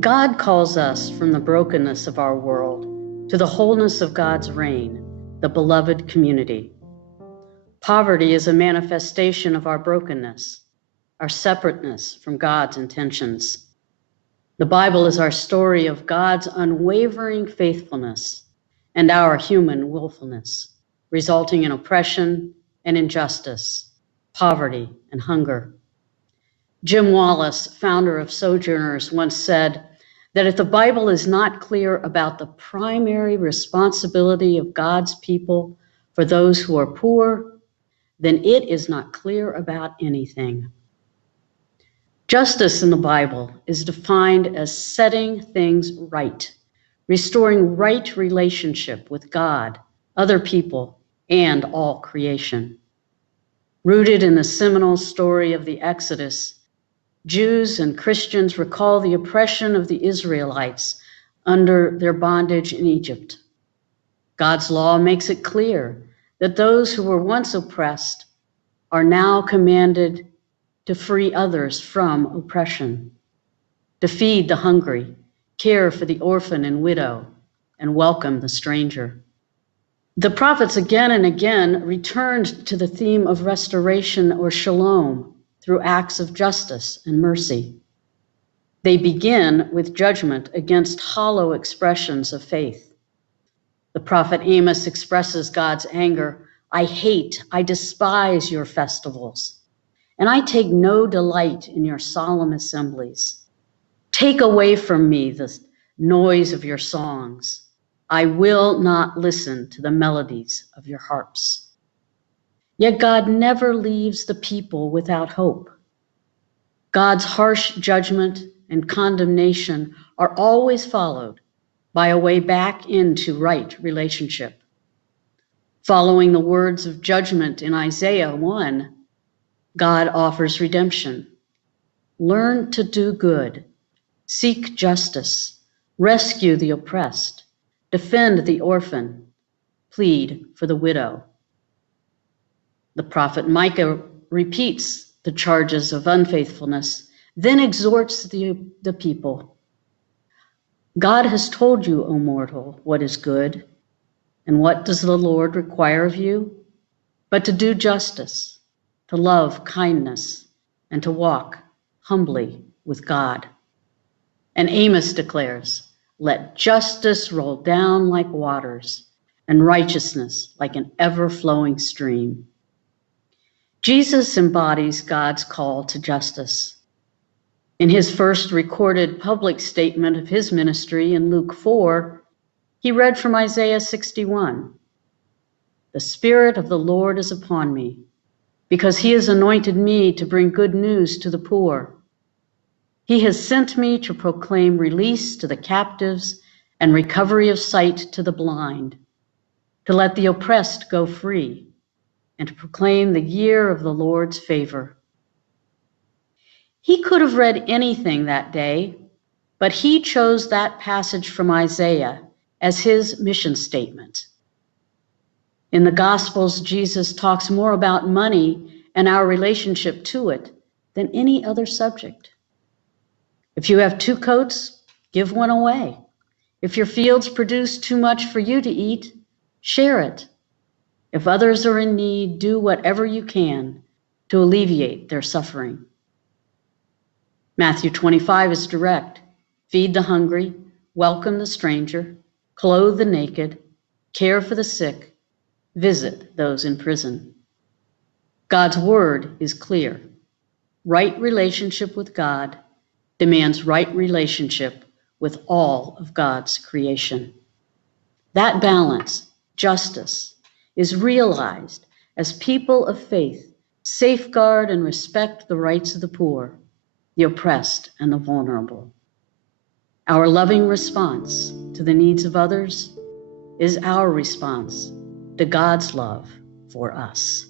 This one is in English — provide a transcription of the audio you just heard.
God calls us from the brokenness of our world to the wholeness of God's reign, the beloved community. Poverty is a manifestation of our brokenness, our separateness from God's intentions. The Bible is our story of God's unwavering faithfulness and our human willfulness, resulting in oppression and injustice, poverty and hunger. Jim Wallace, founder of Sojourners, once said that if the Bible is not clear about the primary responsibility of God's people for those who are poor, then it is not clear about anything. Justice in the Bible is defined as setting things right, restoring right relationship with God, other people, and all creation. Rooted in the seminal story of the Exodus, Jews and Christians recall the oppression of the Israelites under their bondage in Egypt. God's law makes it clear that those who were once oppressed are now commanded to free others from oppression, to feed the hungry, care for the orphan and widow, and welcome the stranger. The prophets again and again returned to the theme of restoration or shalom through acts of justice and mercy. They begin with judgment against hollow expressions of faith. The prophet Amos expresses God's anger. I hate, I despise your festivals, and I take no delight in your solemn assemblies. Take away from me the noise of your songs. I will not listen to the melodies of your harps. Yet God never leaves the people without hope. God's harsh judgment and condemnation are always followed by a way back into right relationship. Following the words of judgment in Isaiah 1, God offers redemption. Learn to do good, seek justice, rescue the oppressed, defend the orphan, plead for the widow. The prophet Micah repeats the charges of unfaithfulness, then exhorts the people. God has told you, O mortal, what is good, and what does the Lord require of you? But to do justice, to love kindness, and to walk humbly with God. And Amos declares, let justice roll down like waters, and righteousness like an ever-flowing stream. Jesus embodies God's call to justice. In his first recorded public statement of his ministry in Luke 4, he read from Isaiah 61. The Spirit of the Lord is upon me, because he has anointed me to bring good news to the poor. He has sent me to proclaim release to the captives and recovery of sight to the blind, to let the oppressed go free, and to proclaim the year of the Lord's favor. He could have read anything that day, but he chose that passage from Isaiah as his mission statement. In the Gospels, Jesus talks more about money and our relationship to it than any other subject. If you have 2 coats, give one away. If your fields produce too much for you to eat, share it. If others are in need, do whatever you can to alleviate their suffering. Matthew 25 is direct. Feed the hungry, welcome the stranger, clothe the naked, care for the sick, visit those in prison. God's word is clear. Right relationship with God demands right relationship with all of God's creation. That balance, justice, is realized as people of faith safeguard and respect the rights of the poor, the oppressed, and the vulnerable. Our loving response to the needs of others is our response to God's love for us.